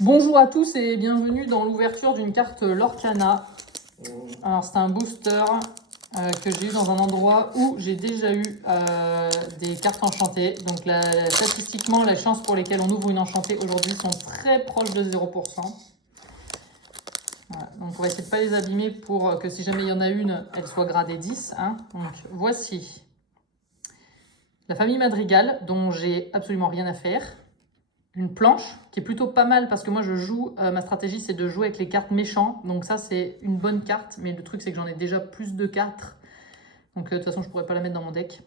Bonjour à tous et bienvenue dans l'ouverture d'une carte Lorcana. Alors c'est un booster que j'ai eu dans un endroit où j'ai déjà eu des cartes enchantées. Donc statistiquement, les chances pour lesquelles on ouvre une enchantée aujourd'hui sont très proches de 0%. Voilà, donc on va essayer de ne pas les abîmer pour que si jamais il y en a une, elle soit gradée 10. Hein. Donc voici la famille Madrigal dont j'ai absolument rien à faire. Une planche qui est plutôt pas mal parce que moi je joue, ma stratégie c'est de jouer avec les cartes méchants, donc ça c'est une bonne carte, mais le truc c'est que j'en ai déjà plus de 4, donc de toute façon je pourrais pas la mettre dans mon deck.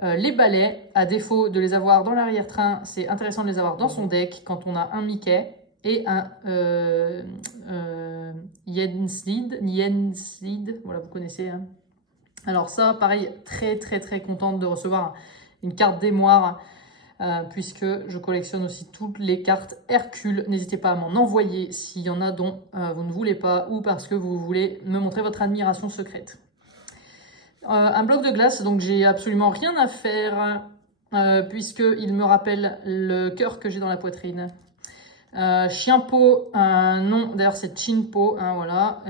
Les balais, à défaut de les avoir dans l'arrière-train, c'est intéressant de les avoir dans son deck quand on a un Mickey et un Yenslid, voilà vous connaissez. Hein. Alors ça pareil, très contente de recevoir une carte d'émoire. Puisque je collectionne aussi toutes les cartes Hercule. N'hésitez pas à m'en envoyer s'il y en a dont vous ne voulez pas ou parce que vous voulez me montrer votre admiration secrète. Un bloc de glace, donc j'ai absolument rien à faire puisqu'il me rappelle le cœur que j'ai dans la poitrine. Chien-pot, non, d'ailleurs c'est Chinpo, hein, voilà.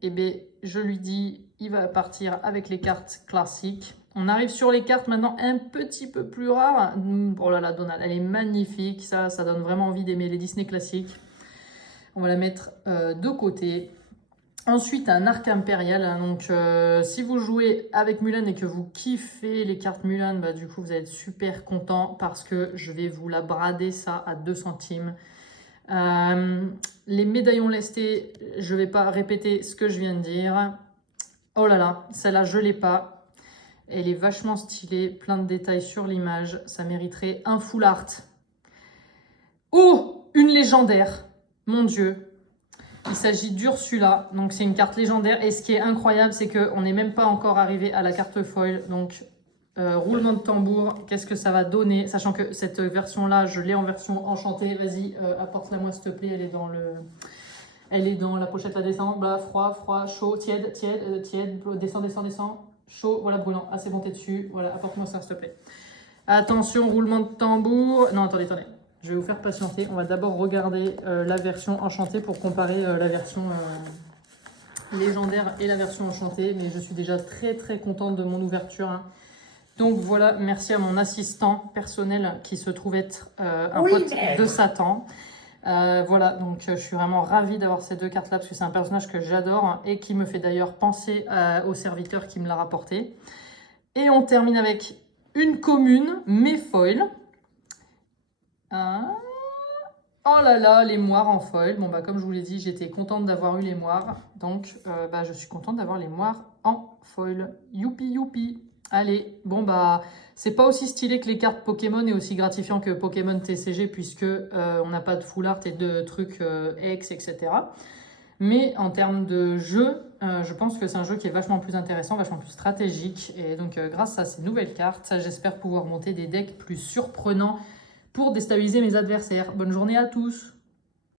Et bien je lui dis, il va partir avec les cartes classiques. On arrive sur les cartes maintenant un petit peu plus rares. Oh là là, Donald, elle est magnifique. Ça donne vraiment envie d'aimer les Disney classiques. On va la mettre de côté. Ensuite, un arc impérial. Donc, si vous jouez avec Mulan et que vous kiffez les cartes Mulan, bah, du coup, vous allez être super content parce que je vais vous la brader ça à 2 centimes. Les médaillons lestés, je ne vais pas répéter ce que je viens de dire. Oh là là, celle-là, je ne l'ai pas. Elle est vachement stylée, plein de détails sur l'image. Ça mériterait un full art. Oh, une légendaire. Mon Dieu. Il s'agit d'Ursula. Donc, c'est une carte légendaire. Et ce qui est incroyable, c'est qu'on n'est même pas encore arrivé à la carte foil. Donc, roulement de tambour. Qu'est-ce que ça va donner? Sachant que cette version-là, je l'ai en version enchantée. Vas-y, apporte-la-moi, s'il te plaît. Elle est dans la pochette, la descente. Blah, froid, chaud, tiède, descend. Chaud, voilà, brûlant. Ah, c'est bon, t'es dessus. Voilà, apporte-moi ça, s'il te plaît. Attention, roulement de tambour. Non, attendez. Je vais vous faire patienter. On va d'abord regarder la version enchantée pour comparer la version légendaire et la version enchantée. Mais je suis déjà très contente de mon ouverture. Hein. Donc voilà, merci à mon assistant personnel qui se trouve être un pote de Satan. Voilà, donc je suis vraiment ravie d'avoir ces deux cartes-là parce que c'est un personnage que j'adore et qui me fait d'ailleurs penser au serviteur qui me l'a rapporté. Et on termine avec une commune, mais foil. Oh là là, les moires en foil. Bon, bah comme je vous l'ai dit, j'étais contente d'avoir eu les moires. Donc, je suis contente d'avoir les moires en foil. Youpi. Allez, bon bah, c'est pas aussi stylé que les cartes Pokémon et aussi gratifiant que Pokémon TCG puisque on n'a pas de full art et de trucs X, etc. Mais en termes de jeu, je pense que c'est un jeu qui est vachement plus intéressant, vachement plus stratégique. Et donc, grâce à ces nouvelles cartes, j'espère pouvoir monter des decks plus surprenants pour déstabiliser mes adversaires. Bonne journée à tous!